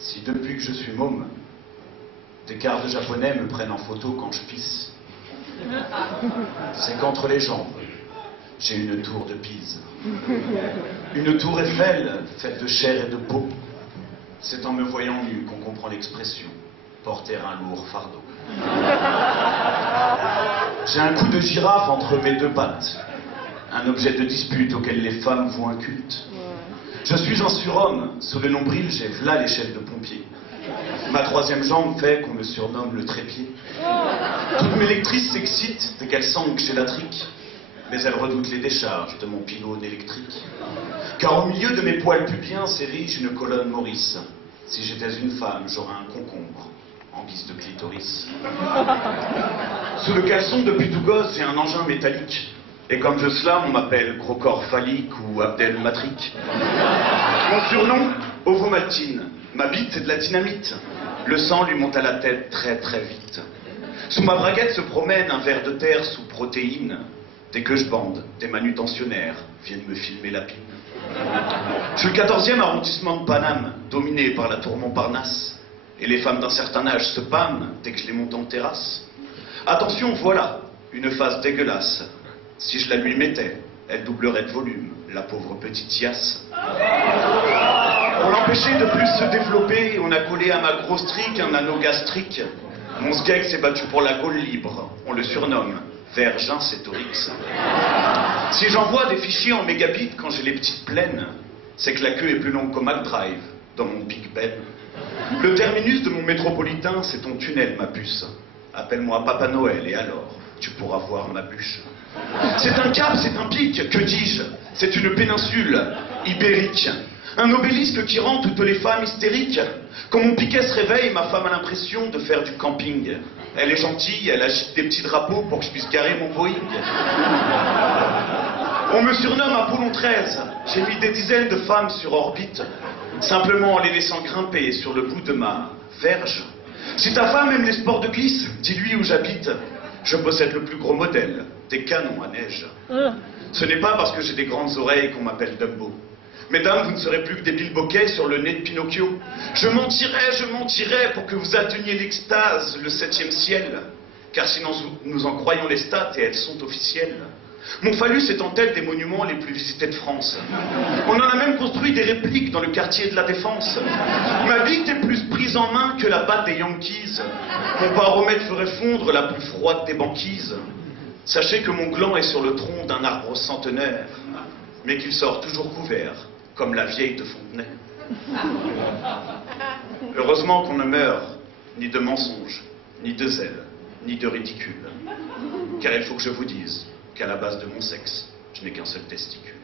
Si depuis que je suis môme, des quarts de japonais me prennent en photo quand je pisse, c'est qu'entre les jambes, j'ai une tour de Pise. Une tour Eiffel faite de chair et de peau. C'est en me voyant nu qu'on comprend l'expression porter un lourd fardeau. J'ai un cou de girafe entre mes deux pattes, un objet de dispute auquel les femmes vouent un culte. Je suis un surhomme, sous le nombril j'ai v'là l'échelle de pompier. Ma troisième jambe fait qu'on me surnomme le trépied. Toutes mes lectrices s'excitent dès qu'elles sentent que j'ai la trique, mais elles redoutent les décharges de mon pylône électrique. Car au milieu de mes poils pubiens s'érige une colonne Maurice. Si j'étais une femme, j'aurais un concombre en guise de clitoris. Sous le caleçon depuis tout gosse, j'ai un engin métallique. Et comme je slame, on m'appelle gros corps phallique ou Abdel Matrique. Mon surnom, Ovomaltine. Ma bite est de la dynamite. Le sang lui monte à la tête très très vite. Sous ma braguette se promène un ver de terre sous protéines. Dès que je bande, des manutentionnaires viennent me filmer la pine. Je suis le 14e arrondissement de Paname, dominé par la tour Montparnasse. Et les femmes d'un certain âge se pâment dès que je les monte en terrasse. Attention, voilà, une face dégueulasse. Si je la lui mettais, elle doublerait de volume, la pauvre petite Yasse. Pour l'empêcher de plus se développer, on a collé à ma grosse trique un anneau gastrique. Mon sgeg s'est battu pour la Gaule libre. On le surnomme Vergingétorix. Si j'envoie des fichiers en mégabits quand j'ai les petites plaines, c'est que la queue est plus longue qu'au McDrive, dans mon Big Ben. Le terminus de mon métropolitain, c'est ton tunnel, ma puce. Appelle-moi Papa Noël et alors, tu pourras voir ma bûche. C'est un cap, c'est un pic, que dis-je? C'est une péninsule ibérique. Un obélisque qui rend toutes les femmes hystériques. Quand mon piquet se réveille, ma femme a l'impression de faire du camping. Elle est gentille, elle agite des petits drapeaux pour que je puisse garer mon Boeing. On me surnomme Apollon 13. J'ai mis des dizaines de femmes sur orbite, simplement en les laissant grimper sur le bout de ma verge. Si ta femme aime les sports de glisse, dis-lui où j'habite. Je possède le plus gros modèle, des canons à neige. Ce n'est pas parce que j'ai des grandes oreilles qu'on m'appelle Dumbo. Mesdames, vous ne serez plus que des bilboquets sur le nez de Pinocchio. Je mentirais pour que vous atteigniez l'extase, le 7e ciel. Car sinon, nous en croyons les stats et elles sont officielles. Mon phallus est en tête des monuments les plus visités de France. On en a même construit des répliques dans le quartier de la Défense. Ma bite est plus prise en main que la batte des Yankees. Mon baromètre ferait fondre la plus froide des banquises. Sachez que mon gland est sur le tronc d'un arbre centenaire, mais qu'il sort toujours couvert, comme la vieille de Fontenay. Heureusement qu'on ne meurt ni de mensonges, ni de zèle, ni de ridicule. Car il faut que je vous dise qu'à la base de mon sexe, je n'ai qu'un seul testicule.